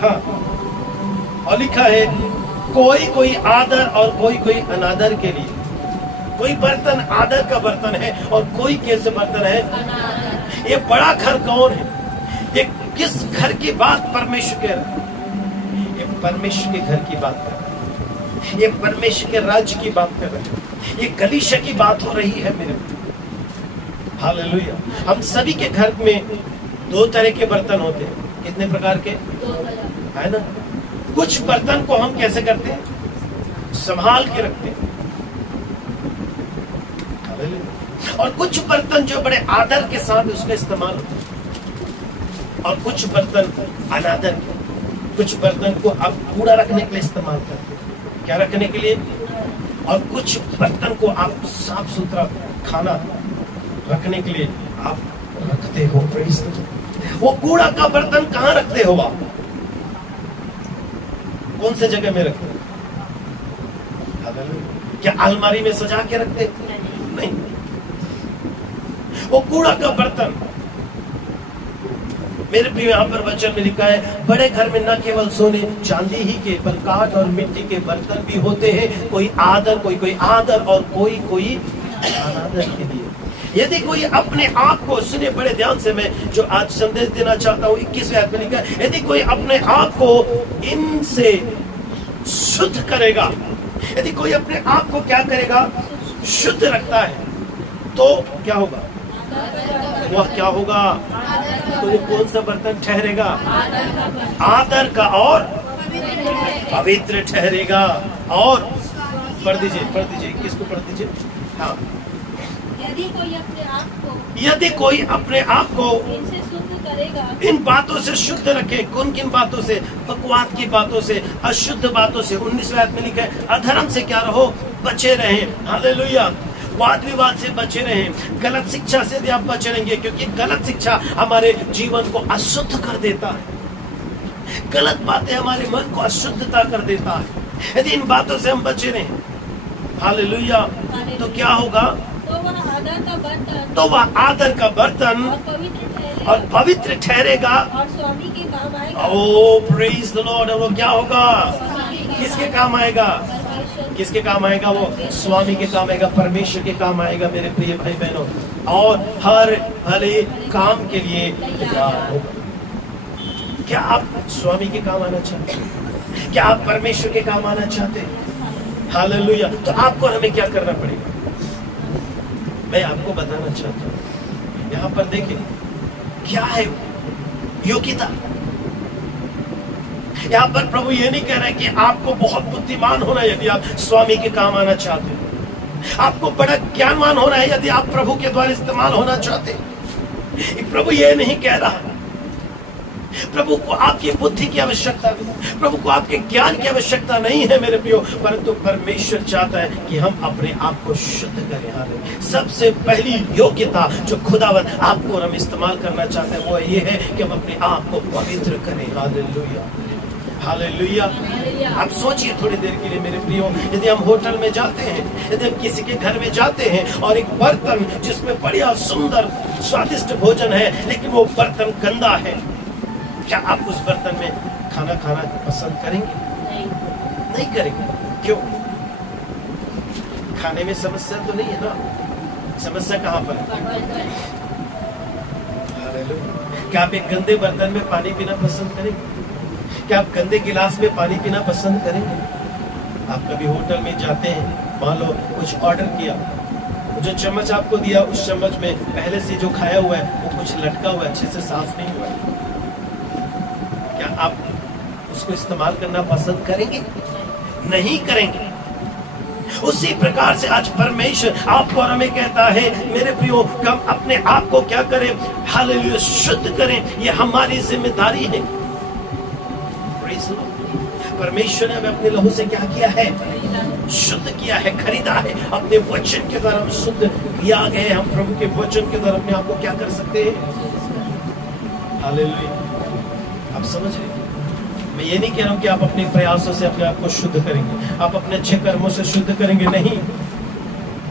हाँ, और लिखा है कोई कोई आदर और कोई कोई अनादर के लिए। कोई बर्तन आदर का बर्तन है और कोई कैसे बर्तन है। ये बड़ा घर कौन है? ये किस घर की बात परमेश्वर कह रहा है? ये परमेश्वर के घर की बात कर रहा है, ये परमेश्वर के राज्य की बात कर रहा है, ये कलीसिया की बात हो रही है मेरे। हालेलुया। हम सभी के घर में दो तरह के बर्तन होते हैं। कितने प्रकार के? है ना। कुछ बर्तन को हम कैसे करते हैं? संभाल के रखते हैं। और कुछ बर्तन जो बड़े आदर के साथ उसका इस्तेमाल होता है, और कुछ बर्तन अनादर के। कुछ बर्तन को आप कूड़ा रखने के लिए इस्तेमाल करते हैं। क्या रखने के लिए? और कुछ बर्तन को आप साफ सुथरा खाना रखने के लिए आप रखते हो। Praise the Lord. वो कूड़ा का बर्तन कहाँ रखते हो आप? कौन से जगह में रखते हो? क्या अलमारी में सजा के रखते? नहीं। वो कूड़ा का बर्तन, मेरे प्रिय, यहाँ पर वचन में लिखा है बड़े घर में न केवल सोने चांदी ही के पर काठ और मिट्टी के बर्तन भी होते हैं। कोई आदर, कोई कोई आदर और कोई कोई अनादर के लिए। यदि कोई अपने आप को, सुने बड़े ध्यान से, मैं जो आज संदेश देना चाहता हूँ 21वें आयत में लिखा है, यदि कोई अपने आप को इनसे शुद्ध करेगा, यदि कोई अपने आप को क्या करेगा? शुद्ध रखता है, तो क्या होगा? वह क्या होगा? तो वो कौन सा बर्तन ठहरेगा? आदर का और पवित्र ठहरेगा। और पढ़ दीजिए, किसको पढ़ दीजिए? हाँ। यदि कोई अपने आप को इनसे शुद्ध करेगा, इन बातों से शुद्ध रखे। किन किन बातों से? बकवाद की बातों से, अशुद्ध बातों से। 19वें आयत में लिखा है अधर्म से क्या रहो? बचे रहें। हालेलुया। वाद विवाद से बचे रहें। गलत शिक्षा से भी आप बचे रहेंगे, क्योंकि गलत शिक्षा हमारे जीवन को अशुद्ध कर देता है। गलत बातें हमारे मन को अशुद्धता कर देता है। यदि इन बातों से हम बचे रहें, हालेलुया, तो क्या होगा? तो वह आदर का बर्तन और पवित्र ठहरेगा और स्वामी के काम आएगा। ओ प्रेज द लॉर्ड। वो क्या होगा? किसके काम आएगा? किसके काम आएगा? वो स्वामी के काम आएगा, परमेश्वर के काम आएगा मेरे प्रिय भाई बहनों। और हर भले काम के लिए तैयार होगा। क्या आप स्वामी के काम आना चाहते हैं? क्या आप परमेश्वर के काम आना चाहते हैं? हालेलुया। तो आपको हमें क्या करना पड़ेगा? मैं आपको बताना चाहता हूँ। यहाँ पर देखिए क्या है योग्यता। यहाँ पर प्रभु ये नहीं कह रहे कि आपको बहुत बुद्धिमान होना है यदि आप स्वामी के काम आना चाहते हो। आपको बड़ा ज्ञानवान होना है यदि आप प्रभु के द्वारा इस्तेमाल होना चाहते हैं। प्रभु ये नहीं कह रहा। प्रभु को आपकी बुद्धि की आवश्यकता नहीं, प्रभु को आपके ज्ञान की आवश्यकता नहीं है मेरे प्रियो, परंतु परमेश्वर चाहता है कि हम अपने आप को शुद्ध करें। हालेलुया। सबसे पहली योग्यता जो खुदावन आपको हम इस्तेमाल करना चाहते हैं वो ये है कि हम अपने आप को पवित्र करें। Hallelujah, hallelujah. आप सोचिए थोड़ी देर के लिए मेरे प्रियो, यदि हम होटल में जाते हैं, यदि हम किसी के घर में जाते हैं और एक बर्तन जिसमें बढ़िया सुंदर स्वादिष्ट भोजन है लेकिन वो बर्तन गंदा है, क्या आप उस बर्तन में खाना खाना पसंद करेंगे? नहीं करेंगे। क्यों? खाने में समस्या तो नहीं है ना। समस्या कहाँ पर है? क्या आप एक गंदे बर्तन में पानी पीना पसंद करेंगे? क्या आप गंदे गिलास में पानी पीना पसंद करेंगे? आप कभी होटल में जाते हैं, मान लो कुछ ऑर्डर किया, जो चम्मच आपको दिया उस चम्मच में पहले से जो खाया हुआ है वो कुछ लटका हुआ है, अच्छे से साफ नहीं हुआ है, क्या आप उसको इस्तेमाल करना पसंद करेंगे? नहीं करेंगे। उसी प्रकार से आज परमेश्वर आपको और हमें कहता है मेरे प्रियो कि हम अपने आप को क्या करें? हालेलुया, शुद्ध करें। ये हमारी जिम्मेदारी है। परमेश्वर ने हमें अपने लहू से क्या किया है? शुद्ध किया है, खरीदा है। अपने वचन के द्वारा हम शुद्ध किया गए। हम प्रभु के वचन के द्वारा अपने आप को क्या कर सकते हैं? हालेलुया। आप समझ रहे? मैं ये नहीं कह रहा हूं कि आप अपने प्रयासों से अपने आप को शुद्ध करेंगे, आप अपने अच्छे कर्मों से शुद्ध करेंगे, नहीं।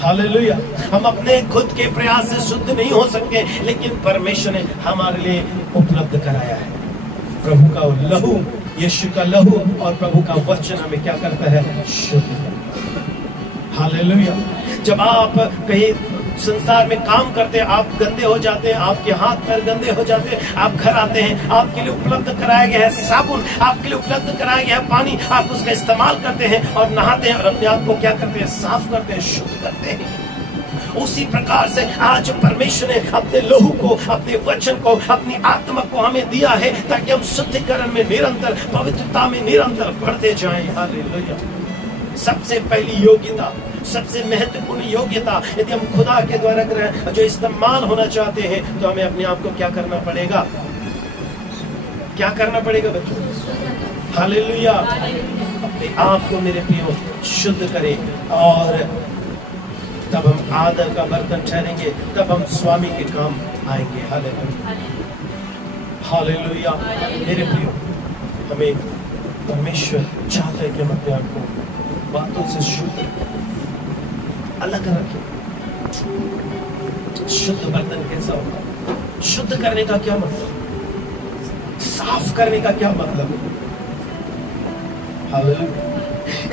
हालेलुया। हम अपने खुद के प्रयास से शुद्ध नहीं हो सकते, लेकिन परमेश्वर ने हमारे लिए उपलब्ध कराया है प्रभु का लहू यीशु का लहू और प्रभु का वचन हमें क्या करता है? शुद्ध करता है। हालेलुया। जब आप कहीं संसार में काम करते हैं, आप गंदे हो जाते हैं, आपके हाथ पैर गंदे हो जाते हैं, आप घर आते हैं, आपके लिए उपलब्ध कराया गया है साबुन, आपके लिए उपलब्ध कराया गया है पानी, आप उसका इस्तेमाल करते हैं और नहाते हैं और अपने आप को क्या करते हैं? साफ करते हैं, शुद्ध करते हैं। उसी प्रकार से आज परमेश्वर ने अपने लहू को, अपने वचन को, अपनी आत्मा को हमें दिया है ताकि हम शुद्धिकरण में निरंतर, पवित्रता में निरंतर बढ़ते जाएं। हालेलुया। सबसे पहली योग्यता, सबसे महत्वपूर्ण योग्यता, यदि हम खुदा के द्वारा ग्रहण जो इस्तेमाल होना चाहते हैं तो हमें अपने आप को क्या करना पड़ेगा? क्या करना पड़ेगा बच्चों? हालेलुया। अपने आप को मेरे प्रियो शुद्ध करें और तब हम आदर का बर्तन ठहरेंगे, तब हम स्वामी के काम आएंगे। हालेलुया। हालेलुया। मेरे प्रियो, हमें परमेश्वर चाहता है कि हम अपने आप को बातों से शुद्ध अलग रखें। शुद्ध बर्तन कैसा होता है? शुद्ध करने का क्या मतलब? साफ करने का क्या मतलब? हालेलुया।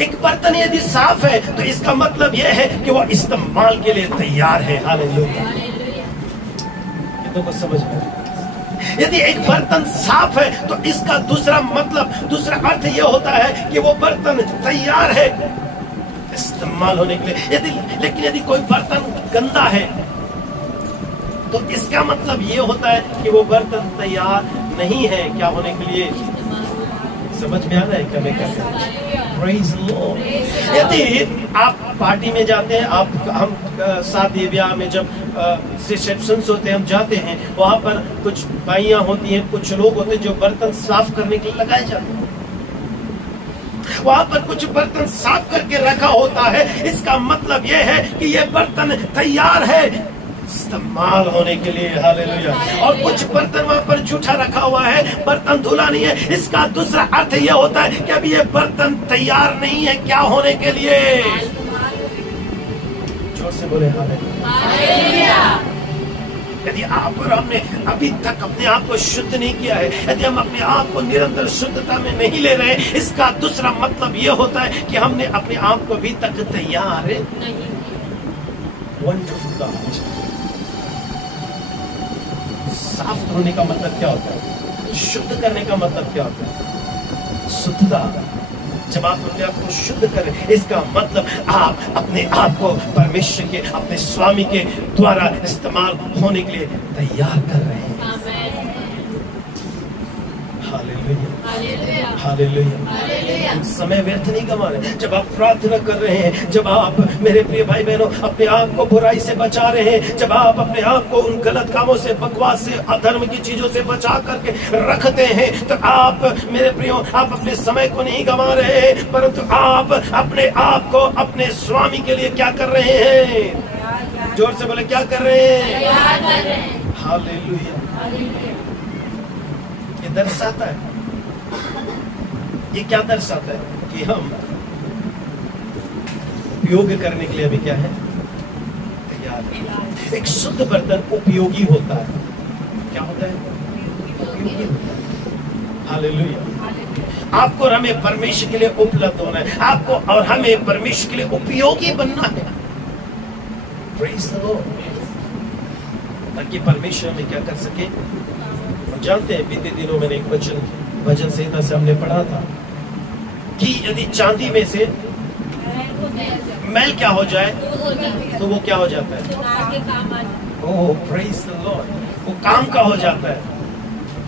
एक बर्तन यदि साफ है तो इसका मतलब यह है कि वह इस्तेमाल के लिए तैयार है। हालेलुया। ये तो समझ में। यदि एक बर्तन साफ है तो इसका दूसरा मतलब, दूसरा अर्थ यह होता है कि वो बर्तन तैयार है इस्तेमाल होने के लिए। लेकिन यदि कोई बर्तन गंदा है तो इसका मतलब ये होता है कि वो बर्तन तैयार नहीं है क्या होने के लिए। समझ में आ रहा है क्या मैं कहता हूं? Praise the Lord। यदि आप पार्टी में जाते हैं, हम शादी ब्याह में जब रिसेप्शंस होते हैं, हम जाते हैं, वहां पर कुछ बाइयां होती हैं, कुछ लोग होते हैं जो बर्तन साफ करने के लिए लगाए जाते हैं। वहां पर कुछ बर्तन साफ करके रखा होता है, इसका मतलब यह है कि यह बर्तन तैयार है इस्तेमाल होने के लिए। हालेलुया। और कुछ बर्तन वहां पर जूठा रखा हुआ है, बर्तन धुला नहीं है, इसका दूसरा अर्थ यह होता है कि अभी यह बर्तन तैयार नहीं है क्या होने के लिए। जोर से बोले हालेलुया। यदि आप और हमने अभी तक अपने आप को शुद्ध नहीं किया है, यदि हम अपने आप को निरंतर शुद्धता में नहीं ले रहे, इसका दूसरा मतलब यह होता है कि हमने अपने आप को अभी तक तैयार नहीं। Wonderful God. साफ होने का मतलब क्या होता है? शुद्ध करने का मतलब क्या होता है? शुद्धता। जब आप अपने आप को शुद्ध करें, इसका मतलब आप अपने आप को परमेश्वर के, अपने स्वामी के द्वारा इस्तेमाल होने के लिए तैयार कर रहे हैं। हालेलुया। हालेलुया। हम समय व्यर्थ नहीं गंवा रहे। जब आप प्रार्थना कर रहे हैं, जब आप मेरे प्रिय भाई बहनों अपने आप को बुराई से बचा रहे हैं, जब आप अपने आप को उन गलत कामों से, बकवास से, अधर्म की चीजों से बचा करके रखते हैं, तो आप मेरे प्रियो, आप अपने समय को नहीं गंवा रहे हैं, परंतु आप अपने आप को अपने स्वामी के लिए क्या कर रहे हैं? जोर से बोले, क्या कर रहे हैं? हालेलुया। ये दर्शाता है, ये क्या दर्शाता है कि हम उपयोग करने के लिए अभी क्या है? तैयार। एक शुद्ध बर्तन उपयोगी होता है। क्या होता है? उपयोगी होता है। हालेलुया। आपको और हमें परमेश्वर के लिए उपलब्ध होना है, आपको और हमें परमेश्वर के लिए उपयोगी बनना है। Praise the Lord. ताकि परमेश्वर हमें क्या कर सके। जानते हैं, बीते दिनों मैंने एक भजन संहिता से हमने पढ़ा था कि यदि चांदी में से मैल क्या हो जाए तो वो क्या हो जाता है? ओह प्रेज़ द लॉर्ड। वो काम का हो जाता है,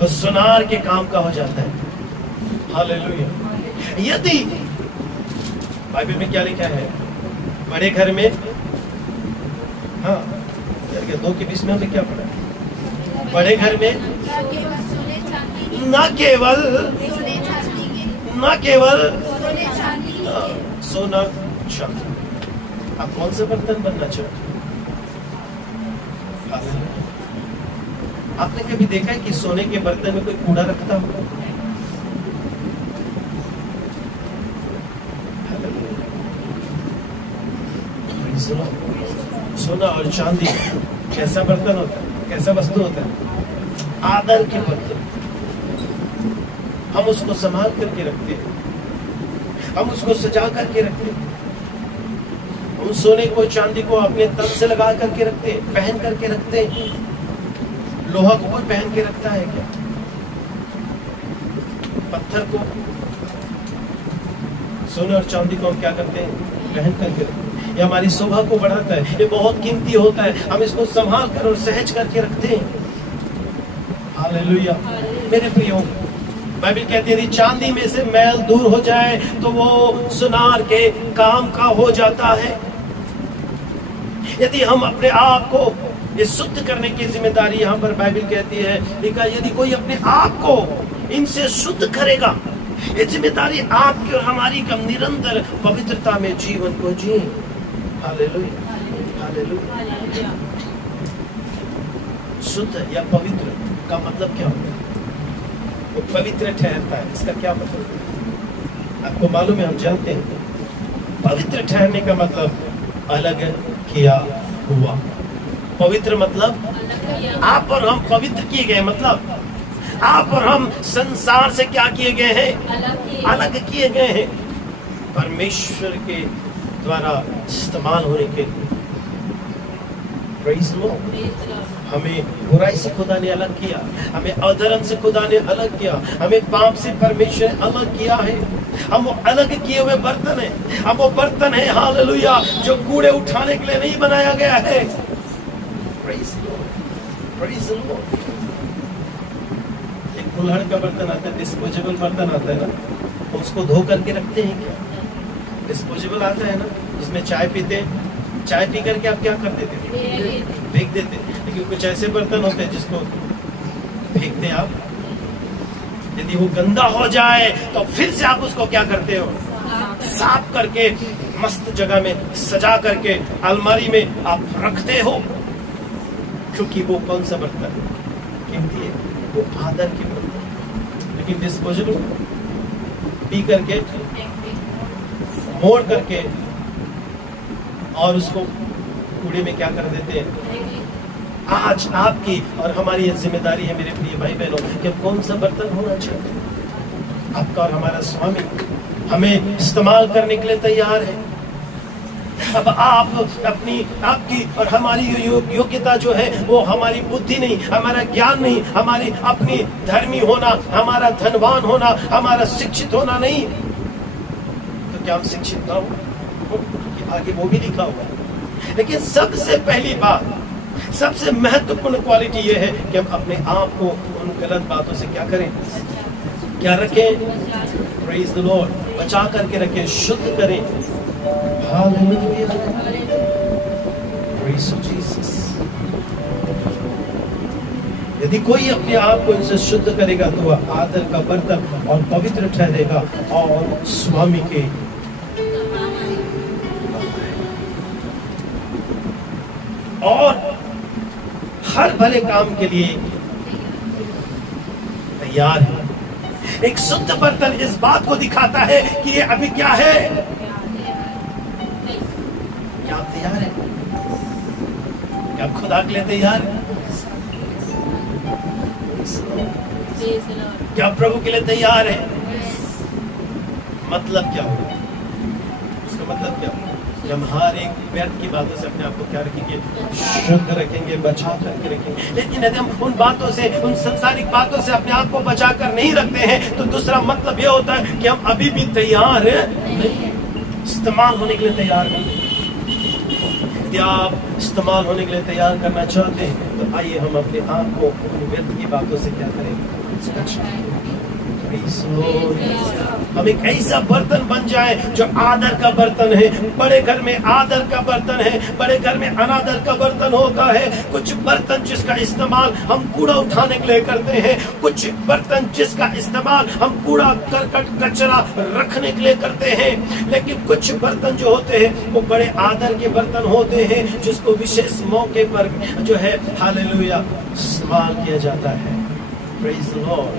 वो सुनार के काम का हो जाता है। हालेलुया। यदि बाइबल में क्या लिखा है? बड़े घर में, हाँ 2 के 20 में हमने क्या पढ़ा? बड़े घर में न केवल सोना चांदी। आप कौन सा बर्तन बनना चाहते? आपने कभी देखा है कि सोने के बर्तन में कोई कूड़ा रखता हो? सोना और चांदी कैसा बर्तन होता है? कैसा वस्तु होता है? आदर के बर्तन। हम उसको संभाल करके रखते हैं, हम उसको सजा करके रखते हैं, हम सोने को चांदी को अपने तन से लगा करके रखते हैं, पहन करके रखते हैं। लोहा को कोई पहन के रखता है क्या? पत्थर को, सोने और चांदी को हम क्या करते हैं? पहन करके रखते हैं। ये हमारी शोभा को बढ़ाता है, ये बहुत कीमती होता है, हम इसको संभाल कर और सहज करके रखते हैं। हालेलुया। मेरे प्रियो, बाइबल कहती है यदि चांदी में से मैल दूर हो जाए तो वो सुनार के काम का हो जाता है। यदि हम अपने आप को ये शुद्ध करने की जिम्मेदारी यहाँ पर बाइबल कहती है, लिखा यदि कोई अपने आप को इनसे शुद्ध करेगा, ये जिम्मेदारी आपकी और हमारी का निरंतर पवित्रता में जीवन को जिए। Hallelujah, hallelujah. शुद्ध या पवित्र का मतलब क्या होता है? वो पवित्र ठहरता है, इसका क्या मतलब है? आपको मालूम है, हम जानते हैं पवित्र ठहरने का मतलब अलग किया हुआ। पवित्र मतलब आप और हम पवित्र किए गए, मतलब आप और हम संसार से क्या किए गए हैं? अलग किए गए हैं, परमेश्वर के द्वारा इस्तेमाल होने के लिए। Praise Lord. हमें बुराई से खुदा ने अलग किया, हमें अधर्म से खुदा ने अलग किया, हमें पाप से परमेश्वर ने अलग किया है। हम वो अलग किए हुए बर्तन हैं, हम वो बर्तन हैं, हालेलुया, जो कूड़े उठाने के लिए नहीं बनाया गया है। Praise Lord, praise Lord. एक कुल्हड़ का बर्तन आता है, डिस्पोजेबल बर्तन आता है ना, उसको धो करके रखते हैं क्या? डिस्पोजेबल आता है ना, जिसमें चाय पीते हैं, चाय पी करके आप क्या कर देते थे? फेंक देते। लेकिन कुछ ऐसे बर्तन होते हैं जिसको फेंकते हैं आप, यदि वो गंदा हो जाए तो फिर से आप उसको क्या करते हो? साफ करके मस्त जगह में सजा करके अलमारी में आप रखते हो, क्योंकि वो कौन सा बर्तन कीमती है, वो आदर की बर्तन। लेकिन डिस्पोजेबल पी करके मोड़ करके और उसको कूड़े में क्या कर देते हैं। आज आपकी और हमारी ये जिम्मेदारी है मेरे प्रिय भाई बहनों कि हम कौन सा बर्तन होना चाहते हैं। आपका और हमारा स्वामी हमें इस्तेमाल करने के लिए तैयार है। अब आप अपनी आपकी और हमारी योग्यता जो है वो हमारी बुद्धि नहीं, हमारा ज्ञान नहीं, हमारी अपनी धर्मी होना, हमारा धनवान होना, हमारा शिक्षित होना नहीं। तो क्या हम शिक्षित ना हो? आगे वो भी लिखा हुआ है। लेकिन सबसे पहली बात, सबसे महत्वपूर्ण क्वालिटी ये है कि हम अपने आप को उन गलत बातों से क्या करें? क्या रखें? Praise the Lord. बचा करके रखें, शुद्ध करें। Hallelujah, praise Jesus. यदि कोई अपने आप को इनसे शुद्ध करेगा तो वह आदर का बर्तन और पवित्र ठहरेगा और स्वामी के और हर भले काम के लिए तैयार है। एक शुद्ध बर्तन इस बात को दिखाता है कि ये अभी क्या है। क्या आप तैयार हैं? क्या आप खुदा के लिए तैयार हैं? क्या आप प्रभु के लिए तैयार हैं? मतलब क्या होगा? उसका मतलब क्या होगा? हम हर एक व्यर्थ की बातों से अपने आप को क्या रखेंगे? शुद्ध रखेंगे, बचा करके रखेंगे। लेकिन यदि हम उन बातों से, उन संसारिक बातों से अपने आप को बचा कर नहीं रखते हैं तो दूसरा मतलब यह होता है कि हम अभी भी तैयार नहीं, इस्तेमाल होने के लिए तैयार नहीं। यदि आप इस्तेमाल होने के लिए तैयार करना चाहते हैं तो आइए हम अपने आप को उन व्यर्थ की बातों से क्या करें? हम एक ऐसा बर्तन बन जाए जो आदर का बर्तन है। बड़े घर में आदर का बर्तन है, बड़े घर में अनादर का बर्तन होता है। कुछ बर्तन जिसका इस्तेमाल हम कूड़ा उठाने के लिए करते हैं, कुछ बर्तन जिसका इस्तेमाल हम कूड़ा करकट कचरा रखने के लिए करते हैं। लेकिन कुछ बर्तन जो होते हैं वो बड़े आदर के बर्तन होते हैं, जिसको विशेष मौके पर जो है हालेलुया इस्तेमाल किया जाता है। Praise the Lord.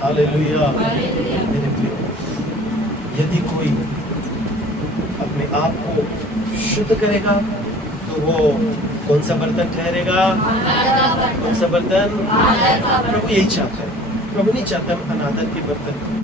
Hallelujah. मेरे प्रिय, यदि कोई अपने आप को शुद्ध करेगा तो वो कौन सा बर्तन ठहरेगा? कौन सा बर्तन? प्रभु यही चाहता है प्रभु नहीं चाहता हम अनादर के बर्तन